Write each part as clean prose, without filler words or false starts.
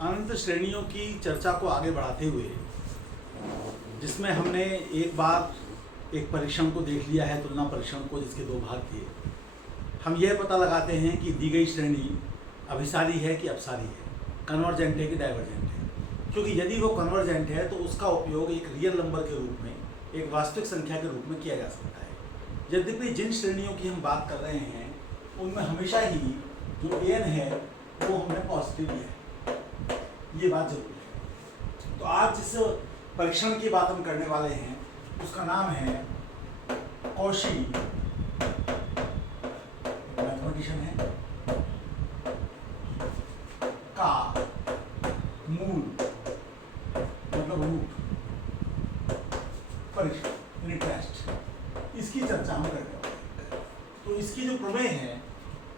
अनंत श्रेणियों की चर्चा को आगे बढ़ाते हुए, जिसमें हमने एक बार एक परीक्षण को देख लिया है, तुलना परीक्षण को, जिसके दो भाग थे। हम यह पता लगाते हैं कि दी गई श्रेणी अभिसारी है कि अपसारी है, कन्वर्जेंट है कि डाइवर्जेंट है। क्योंकि यदि वो कन्वर्जेंट है तो उसका उपयोग एक रियल नंबर के रूप में, एक वास्तविक संख्या के रूप में किया जा सकता है। यद्यपि जिन श्रेणियों की हम बात कर रहे हैं उनमें हमेशा ही जो एन है वो हमने पॉजिटिव लिया है, ये बात जरूरी है। तो आज जिस परीक्षण की बात हम करने वाले हैं उसका नाम है कॉशी, मैथमेटिशियन है, का मूल मतलब रूट परीक्षण, यानी टेस्ट। इसकी चर्चा हम करने वाले हैं। तो इसकी जो प्रमेय है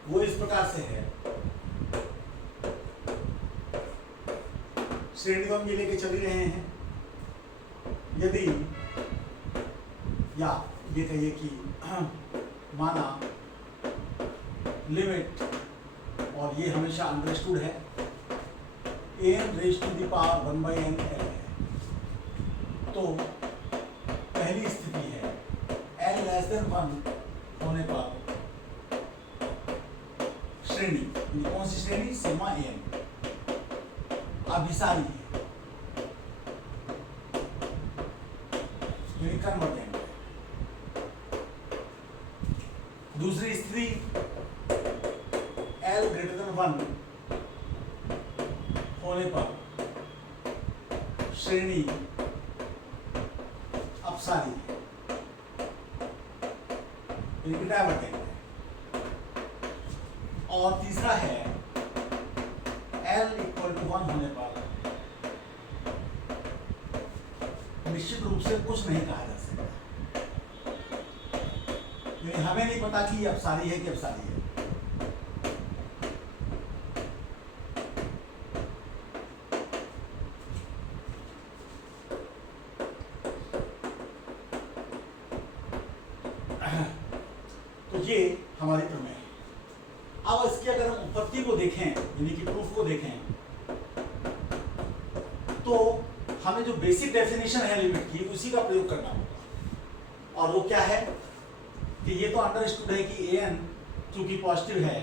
वो इस प्रकार से है। श्रेणी तो हम ये लेके चल ही रहे हैं। यदि या ये कहिए कि माना लिमिट, और ये हमेशा अंडरस्टूड है, n raise to the power 1/n l है, तो पहली स्थिति है l लेस देन 1 होने पर श्रेणी, कौन सी श्रेणी? सिग्मा n अभिसारी है, यानी कन्वर्जेंट है। दूसरी स्थिति L ग्रेटर देन 1 होने पर श्रेणी अपसारी है, यानी डाइवर्जेंट है। और तीसरा है L इक्वल टू 1 होने पर निश्चित रूप से कुछ नहीं कहा जा सकता, यानी हमें नहीं पता कि ये अपसारी है कि अपसारी है। तो ये हमारी प्रमेय है। अब इसकी अगर हम उत्पत्ति को देखें, यानी कि प्रूफ को देखें, तो हमें जो बेसिक डेफिनेशन है लिमिट की उसी का प्रयोग करना होगा। और वो क्या है कि ये तो अंडरस्टूड है कि an चूंकि पॉजिटिव है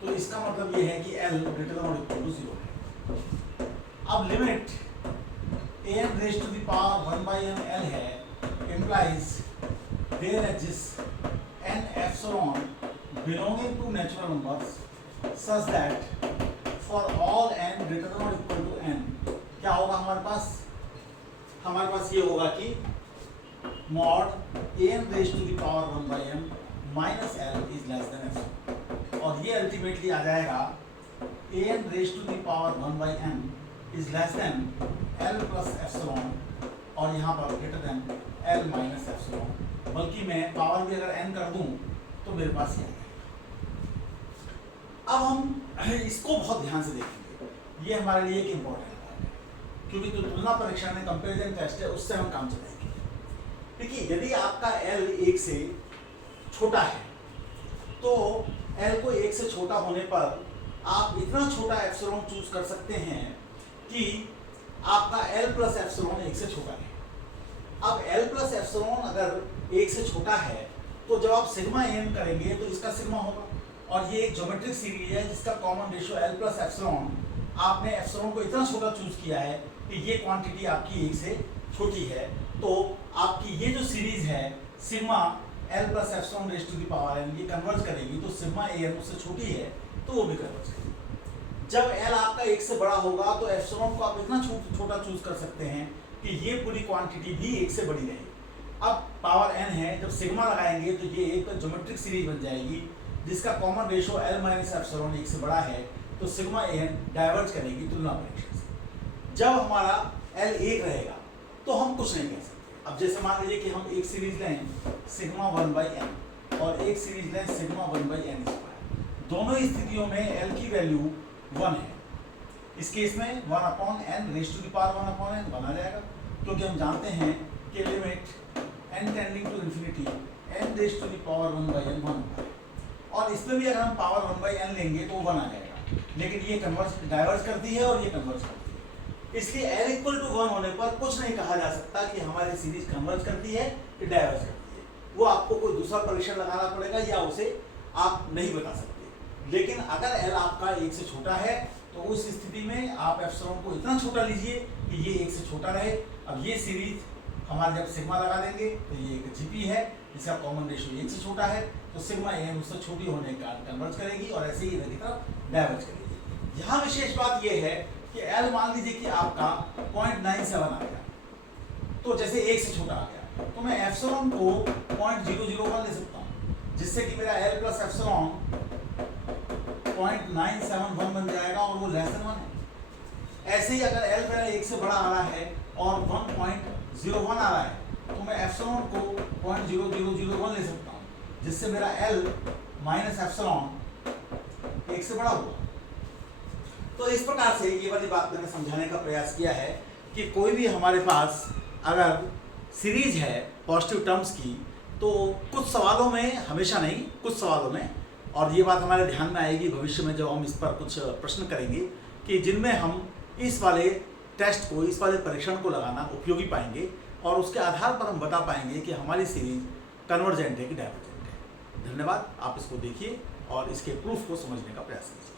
तो इसका मतलब ये है कि l ग्रेटर देन और इक्वल टू 0 है। अब limit an raise to the power 1/n l है, implies there exists an epsilon belonging to natural numbers such that for all n greater than or equal to n, क्या होगा हमारे पास? हमारे पास ये होगा कि mod n raise to the power 1/n minus l is less than epsilon, और ये ultimately आ जाएगा an raise to the power 1/n is less than l plus epsilon, और यहाँ पर greater than l minus epsilon. बल्कि मैं power भी अगर n कर दूं तो मेरे पास ये आएगा। अब हम इसको बहुत ध्यान से देखेंगे, ये हमारे लिए एक इम्पोर्टेंट बात है, क्योंकि जो तुलना परीक्षण है, कंपैरिजन टेस्ट है, उससे हम काम चलाएंगे। देखिए, यदि आपका L 1 से छोटा है तो L को 1 से छोटा होने पर आप इतना छोटा एप्सिलॉन चूज कर सकते हैं कि आपका L प्लस एप्सिलॉन 1 से छोटा है। अब L प्लस एप्सिलॉन अगर 1 से छोटा है तो जब आप सिग्मा n करेंगे तो इसका सिग्मा होगा, और ये एक ज्योमेट्रिक सीरीज है जिसका common ratio L plus epsilon, आपने एप्सिलॉन को इतना छोटा चूज किया है कि ये क्वांटिटी आपकी 1 से छोटी है, तो आपकी ये जो सीरीज है sigma L plus epsilon raise to the power n, ये कन्वर्ज करेगी, तो सिग्मा an उससे छोटी है तो वो भी कन्वर्ज करेगी। जब L आपका 1 से बड़ा होगा तो एप्सिलॉन को आप इतना छोटा चूज कर सकते हैं कि ये पूरी क्वांटिटी भी 1 से बड़ी रहेगी। अब पावर n है, जब सिग्मा लगाएंगे तो ये एक ज्योमेट्रिक सीरीज बन जाएगी जिसका common ratio L minus epsilon 1 से बड़ा है, तो सिग्मा n डाइवर्ज करेगी तुलना परीक्षण से। जब हमारा L 1 रहेगा तो हम कुछ नहीं कह सकते। अब जैसे मान लीजिए कि हम एक सीरीज लें सिग्मा 1/n और एक सीरीज लें सिग्मा 1/n स्क्वायर, दोनों ही स्थितियों में L की वैल्यू 1 है। इस केस में 1/n raise to the power 1/n 1 आ जाएगा, क्योंकि हम जानते हैं कि limit n tending to infinity n raise to the power 1/n 1 होता है, और इसमें भी अगर हम पावर 1/n लेंगे तो 1 आ जाएगा। लेकिन ये डाइवर्ज करती है और ये कन्वर्ज करती है। इसलिए L इक्वल टू 1 होने पर कुछ नहीं कहा जा सकता कि हमारी सीरीज कन्वर्ज करती है कि डाइवर्ज करती है। वो आपको कोई दूसरा परीक्षण लगाना पड़ेगा या उसे आप नहीं बता सकते। लेकिन अगर L आपका 1 से छोटा है तो उस स्थिति में आप एप्सिलॉन को इतना छोटा लीजिए कि ये 1 से छोटा रहे। अब ये सीरीज हमारे जब सिग्मा लगा देंगे तो ये एक जीपी है जिसका कॉमन रेशियो 1 से छोटा है, तो सिग्मा एन उससे छोटी होने का कन्वर्ज करेगी और ऐसे ही इधर की तरफ डाइवर्ज करेगी। यहाँ विशेष बात ये है कि L मान लीजिए कि आपका 0.97 आ गया, तो जैसे 1 से छोटा आ गया तो मैं एप्सिलॉन को 0.001 ले सकता हूँ, जिससे कि मेरा L प्लस एप्सिलॉन 0.971 बन जाएगा और वो लेस देन 1 है। ऐसे ही अगर L मेरा 1 से बड़ा आ रहा है और 1.01 आ रहा है तो मैं एप्सिलॉन को 0.0001 ले सकता हूँ, जिससे मेरा L माइनस एप्सिलॉन 1 से बड़ा होगा। तो इस प्रकार से ये वाली बात मैंने समझाने का प्रयास किया है कि कोई भी हमारे पास अगर सीरीज है पॉजिटिव टर्म्स की, तो कुछ सवालों में, हमेशा नहीं, कुछ सवालों में, और ये बात हमारे ध्यान में आएगी भविष्य में जब हम इस पर कुछ प्रश्न करेंगे कि जिनमें हम इस वाले टेस्ट को, इस वाले परीक्षण को लगाना उपयोगी पाएंगे और उसके आधार पर हम बता पाएंगे कि हमारी सीरीज कन्वर्जेंट है कि डाइवर्जेंट है। धन्यवाद। आप इसको देखिए और इसके प्रूफ को समझने का प्रयास कीजिए।